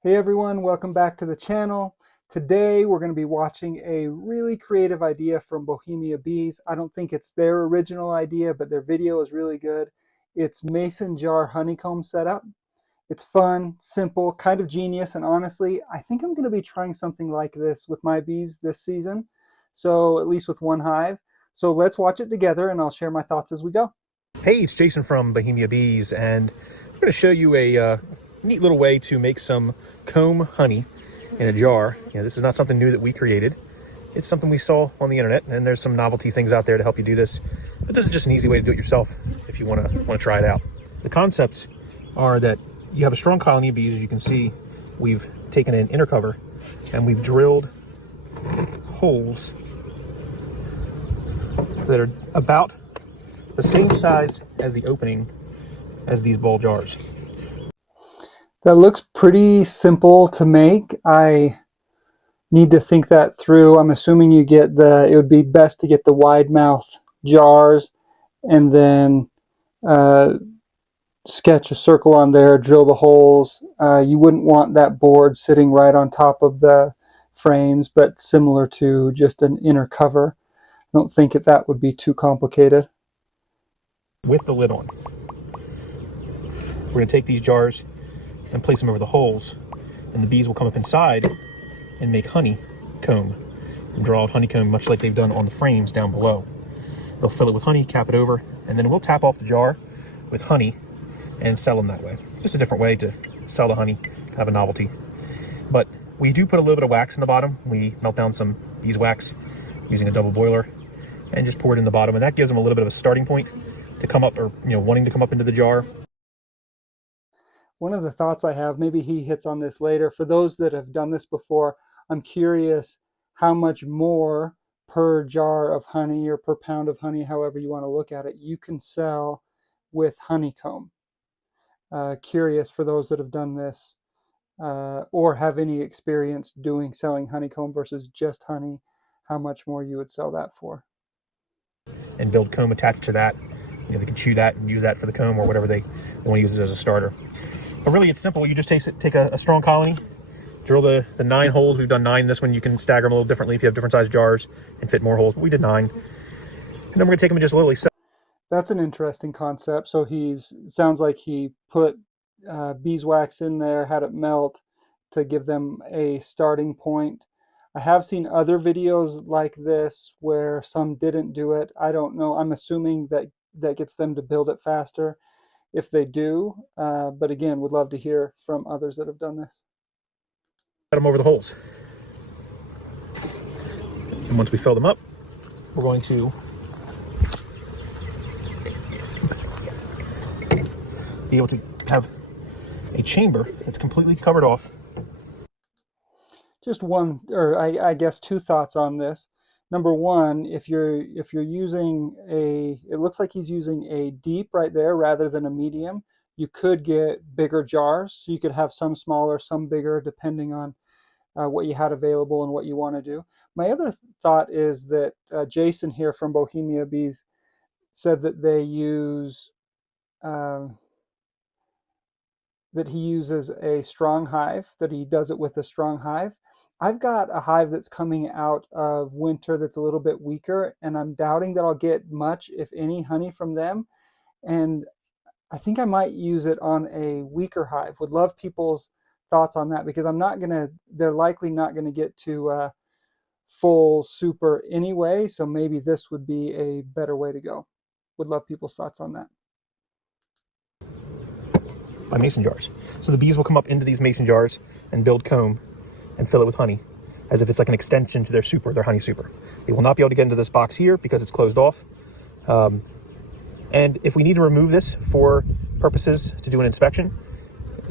Hey everyone, welcome back to the channel. Today we're going to be watching a really creative idea from Bohemia Bees. I don't think it's their original idea, but their video is really good. It's mason jar honeycomb setup. It's fun, simple, kind of genius, and honestly, I think I'm going to be trying something like this with my bees this season. So at least with one hive. So let's watch it together and I'll share my thoughts as we go. Hey, it's Jason from Bohemia Bees, and I'm going to show you a neat little way to make some comb honey in a jar. This is not something new that we created. It's something we saw on the internet, and there's some novelty things out there to help you do this. But this is just an easy way to do it yourself if you want to try it out. The concepts are that you have a strong colony of bees. As you can see, we've taken an inner cover and we've drilled holes that are about the same size as the opening as these ball jars. That looks pretty simple to make. I need to think that through. I'm assuming it would be best to get the wide mouth jars and then sketch a circle on there, drill the holes. You wouldn't want that board sitting right on top of the frames, but similar to just an inner cover. I don't think that would be too complicated. With the lid on, we're going to take these jars and place them over the holes, and the bees will come up inside and make honeycomb and draw out honeycomb much like they've done on the frames down below. They'll fill it with honey, cap it over, and then we'll tap off the jar with honey and sell them that way. Just a different way to sell the honey, kind of a novelty. But we do put a little bit of wax in the bottom. We melt down some beeswax using a double boiler and just pour it in the bottom, and that gives them a little bit of a starting point to come up, or wanting to come up into the jar. One of the thoughts I have, maybe he hits on this later, for those that have done this before, I'm curious how much more per jar of honey or per pound of honey, however you want to look at it, you can sell with honeycomb. Curious for those that have done this or have any experience selling honeycomb versus just honey, how much more you would sell that for. And build comb attached to that. They can chew that and use that for the comb or whatever they want to use it as a starter. But really, it's simple. You just take a strong colony, drill the 9 holes. We've done 9 in this one. You can stagger them a little differently if you have different size jars and fit more holes. But we did 9. And then we're going to take them and just literally set. That's an interesting concept. So it sounds like he put beeswax in there, had it melt to give them a starting point. I have seen other videos like this where some didn't do it. I don't know. I'm assuming that gets them to build it faster if they do. But again, would love to hear from others that have done this. Set them over the holes. And once we fill them up, we're going to be able to have a chamber that's completely covered off. Just one, or I guess 2 thoughts on this. Number one, if you're using it looks like he's using a deep right there rather than a medium. You could get bigger jars, so you could have some smaller, some bigger, depending on what you had available and what you want to do. My other thought is that Jason here from Bohemia Bees said that they use that he uses a strong hive, that he does it with a strong hive. I've got a hive that's coming out of winter that's a little bit weaker, and I'm doubting that I'll get much, if any, honey from them. And I think I might use it on a weaker hive. Would love people's thoughts on that, because they're likely not going to get to full super anyway. So maybe this would be a better way to go. Would love people's thoughts on that. By mason jars. So the bees will come up into these mason jars and build comb and fill it with honey, as if it's like an extension to their super, their honey super. They will not be able to get into this box here because it's closed off. And if we need to remove this for purposes to do an inspection,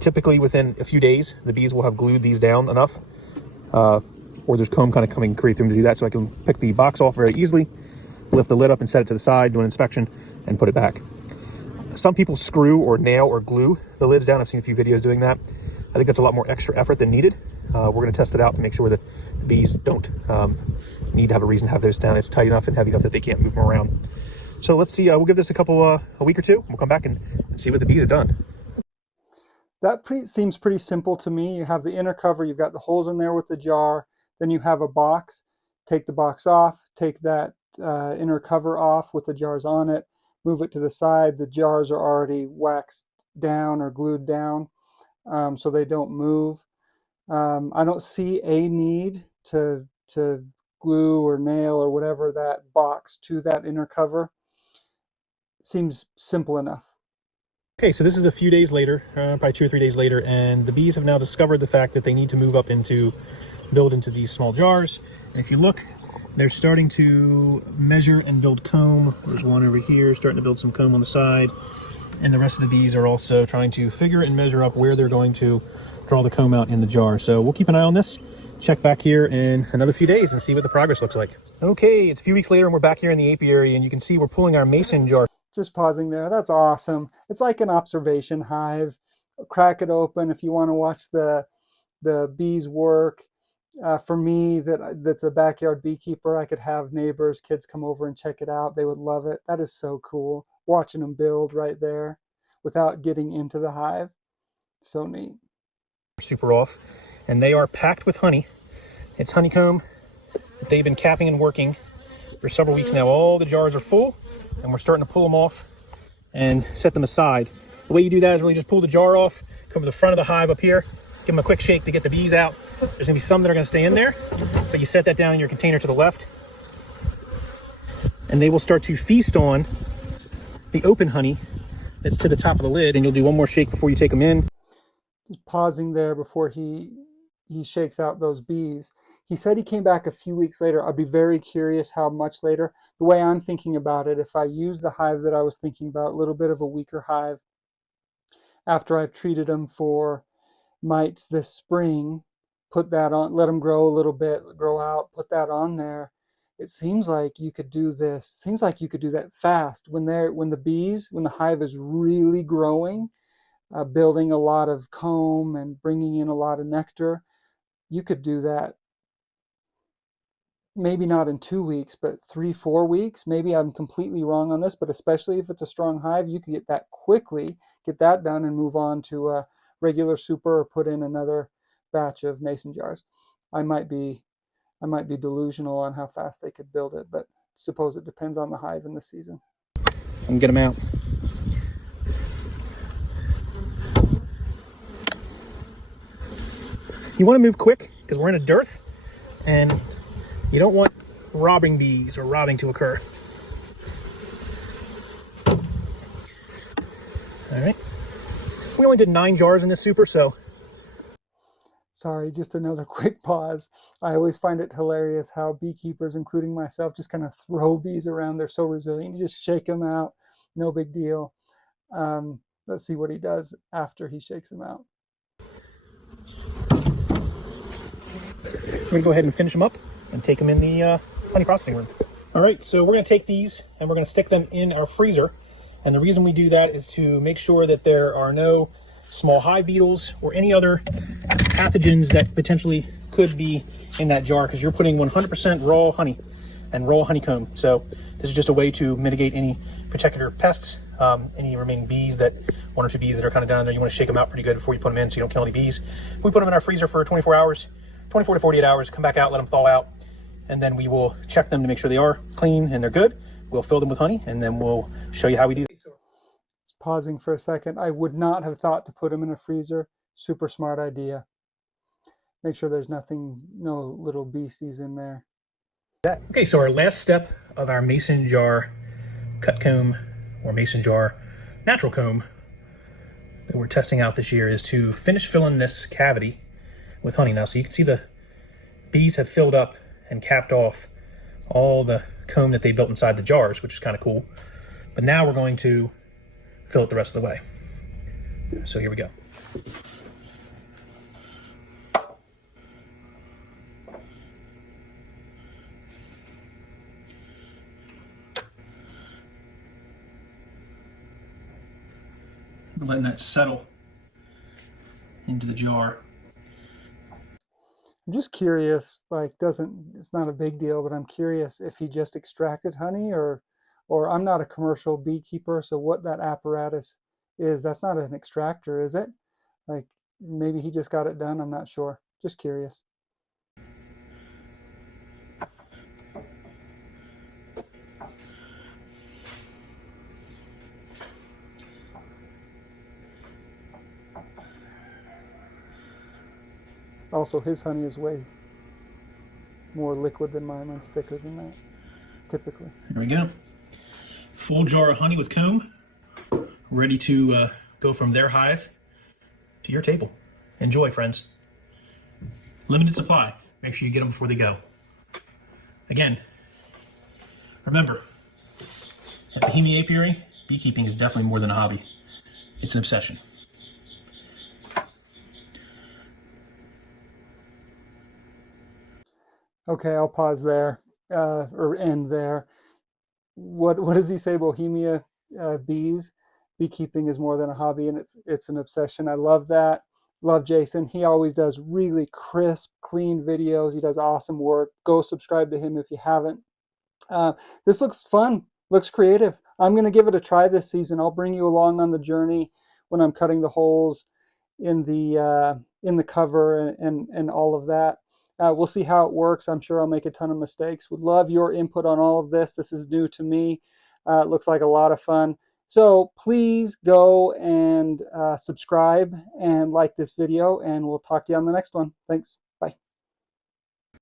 typically within a few days, the bees will have glued these down enough, or there's comb kind of coming create them to do that. So I can pick the box off very easily, lift the lid up and set it to the side, do an inspection, and put it back. Some people screw or nail or glue the lids down. I've seen a few videos doing that. I think that's a lot more extra effort than needed. We're going to test it out to make sure that the bees don't need to have a reason to have those down. It's tight enough and heavy enough that they can't move them around. So let's see. We'll give this a week or two. We'll come back and see what the bees have done. Seems pretty simple to me. You have the inner cover, you've got the holes in there with the jar, then you have a box. Take the box off, take that inner cover off with the jars on it, move it to the side. The jars are already waxed down or glued down, so they don't move. I don't see a need to glue or nail or whatever that box to that inner cover. Seems simple enough. Okay, so this is a few days later, probably 2 or 3 days later, and the bees have now discovered the fact that they need to move up into, build into these small jars. And if you look, they're starting to measure and build comb. There's one over here starting to build some comb on the side. And the rest of the bees are also trying to figure and measure up where they're going to draw the comb out in the jar. So we'll keep an eye on this. Check back here in another few days and see what the progress looks like. Okay, it's a few weeks later and we're back here in the apiary, and you can see we're pulling our mason jar. Just pausing there. That's awesome. It's like an observation hive. Crack it open if you want to watch the bees work. For me, that's a backyard beekeeper, I could have neighbors, kids come over and check it out. They would love it. That is so cool. Watching them build right there without getting into the hive. So neat. Super off, and they are packed with honey. It's honeycomb that they've been capping and working for several weeks now. All the jars are full, and we're starting to pull them off and set them aside. The way you do that is really just pull the jar off, come to the front of the hive up here, give them a quick shake to get the bees out. There's gonna be some that are gonna stay in there, but you set that down in your container to the left, and they will start to feast on the open honey that's to the top of the lid, and you'll do one more shake before you take them in. Just pausing there before he shakes out those bees. He said he came back a few weeks later. I'd be very curious how much later. The way I'm thinking about it, if I use the hive that I was thinking about, a little bit of a weaker hive, after I've treated them for mites this spring, put that on, let them grow a little bit, grow out, put that on there. It seems like you could do this. Seems like you could do that fast when the hive is really growing, building a lot of comb and bringing in a lot of nectar. You could do that maybe not in 2 weeks, but 3, 4 weeks. Maybe I'm completely wrong on this, but especially if it's a strong hive, you can get that quickly, get that done, and move on to a regular super or put in another batch of mason jars. I might be I might be delusional on how fast they could build it, but suppose it depends on the hive and the season. And get them out. You want to move quick because we're in a dearth, and you don't want robbing bees or robbing to occur. All right. We only did 9 jars in this super, so. Sorry, just another quick pause. I always find it hilarious how beekeepers, including myself, just kind of throw bees around. They're so resilient. You just shake them out, no big deal. Let's see what he does after he shakes them out. We're going to go ahead and finish them up and take them in the honey processing room. All right, so we're going to take these and we're going to stick them in our freezer. And the reason we do that is to make sure that there are no small hive beetles or any other pathogens that potentially could be in that jar, because you're putting 100% raw honey and raw honeycomb. So this is just a way to mitigate any particular pests, any remaining bees, that 1 or 2 bees that are kind of down there. You want to shake them out pretty good before you put them in so you don't kill any bees. We put them in our freezer for 24 hours, 24 to 48 hours, come back out, let them thaw out, and then we will check them to make sure they are clean and they're good. We'll fill them with honey, and then we'll show you how we do that. Just pausing for a second. I would not have thought to put them in a freezer. Super smart idea. Make sure there's nothing, no little beasties in there. Okay, so our last step of our mason jar cut comb, or mason jar natural comb, that we're testing out this year is to finish filling this cavity with honey. Now, so you can see the bees have filled up and capped off all the comb that they built inside the jars, which is kind of cool. But now we're going to fill it the rest of the way. So here we go. We're letting that settle into the jar. I'm just curious, like it's not a big deal, but I'm curious if he just extracted honey or I'm not a commercial beekeeper, so what that apparatus is, that's not an extractor, is it? Like maybe he just got it done. I'm not sure. Just curious. Also, his honey is way more liquid than mine. Mine's thicker than that, typically. There we go. Full jar of honey with comb, ready to go from their hive to your table. Enjoy, friends. Limited supply. Make sure you get them before they go. Again, remember, at Bohemia Apiary, beekeeping is definitely more than a hobby. It's an obsession. Okay, I'll pause there or end there. What does he say? Bohemia Bees. Beekeeping is more than a hobby, and it's an obsession. I love that. Love Jason. He always does really crisp, clean videos. He does awesome work. Go subscribe to him if you haven't. Uh, this looks fun, looks creative. I'm going to give it a try this season. I'll bring you along on the journey when I'm cutting the holes in the cover and all of that. We'll see how it works. I'm sure I'll make a ton of mistakes. Would love your input on all of this. This is new to me. It looks like a lot of fun. So please go and subscribe and like this video, and we'll talk to you on the next one. Thanks.